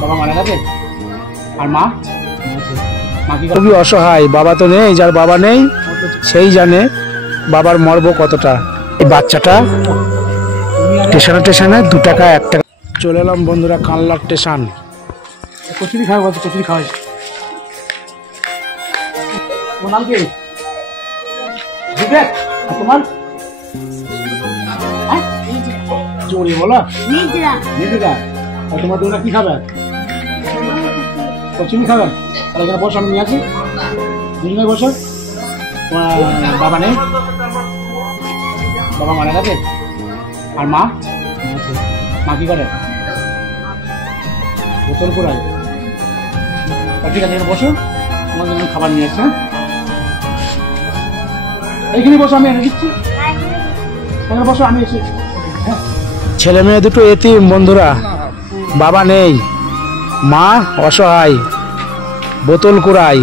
বাবা মারা গেছে। আর মা খুবই অসহায়, বাবা তো নেই, যার বাবা নেই সেই জানে বাবার মর্ম কতটা। এই বাচ্চাটা স্টেশনে স্টেশনে 2 টাকা 1 টাকা। চলে এলাম বন্ধুরা কানলা স্টেশন। কচুরি খাওয়া বলছে, কচুরি খাওয়াই। তোমার নাম কি? তোমার জোরে বলো। তোমার তোমরা কি খাবে? কচুরি খাবে? তাহলে এখানে বসো, আমি নিয়ে আসি। দুজনে বসো। তোমার বাবা নেই, বাবা মারা গেছে। আর মা মা কি করে? বোতল কোরায়। ঠিক আছে, এখানে বসো, তোমার জন্য খাবার নিয়ে আসছি। এইখানে বসো, আমি এনে দিচ্ছি। এখানে বসো, আমি এসে। ছেলে মেয়ে দুটো এতিম বন্ধুরা, বাবা নেই, মা অসহায়, বোতল কুড়াই,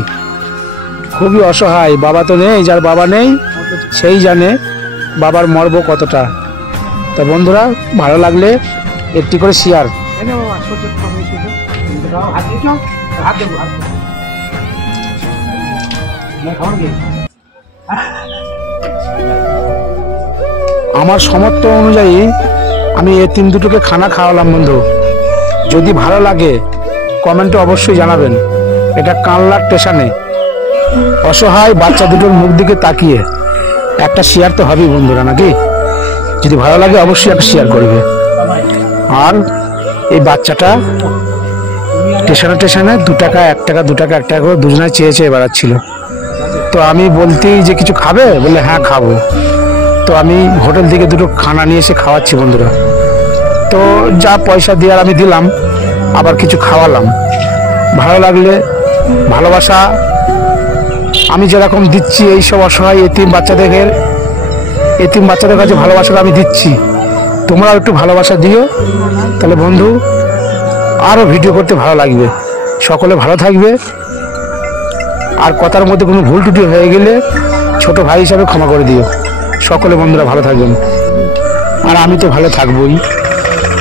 খুবই অসহায়। বাবা তো নেই, যার বাবা নেই সেই জানে বাবার মর্ম কতটা। তা বন্ধুরা ভালো লাগলে একটি করে শেয়ার। আমার সামর্থ্য অনুযায়ী আমি এতিম দুটোকে খানা খাওয়ালাম বন্ধু। যদি ভালো লাগে কমেন্টে অবশ্যই জানাবেন। এটা কানলা স্টেশনে অসহায় বাচ্চা দুটোর মুখ দিকে তাকিয়ে একটা শেয়ার তো হবেই বন্ধুরা, নাকি? যদি ভালো লাগে অবশ্যই একটা শেয়ার করবে। আর এই বাচ্চাটা স্টেশনে স্টেশনে 2 টাকা 1 টাকা 2 টাকা 1 টাকা করে দুজনে চেয়ে চেয়ে বেড়াচ্ছিল। তো আমি বলতেই যে কিছু খাবে, বললে হ্যাঁ খাবো। তো আমি হোটেল থেকে দুটো খানা নিয়ে এসে খাওয়াচ্ছি বন্ধুরা। তো যা পয়সা দেওয়ার আমি দিলাম, আবার কিছু খাওয়ালাম। ভালো লাগলে ভালোবাসা আমি যেরকম দিচ্ছি এইসব অসহায় এতিম বাচ্চাদের কাছে ভালোবাসাটা আমি দিচ্ছি, তোমরাও একটু ভালোবাসা দিও। তাহলে বন্ধু আরও ভিডিও করতে ভালো লাগবে। সকলে ভালো থাকবে। আর কথার মধ্যে কোনো ভুল টুটি হয়ে গেলে ছোট ভাই হিসাবে ক্ষমা করে দিও। সকলে বন্ধুরা ভালো থাকবেন। আর আমি তো ভালো থাকবোই।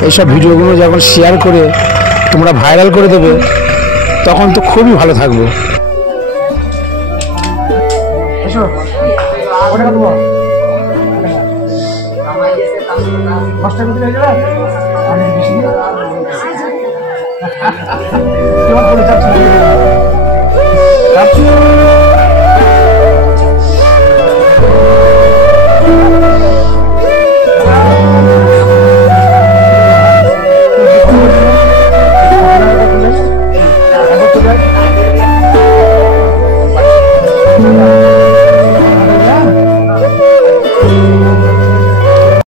এইসব ভিডিওগুলো যখন শেয়ার করে তোমরা ভাইরাল করে দেবে তখন তো খুবই ভালো থাকবো।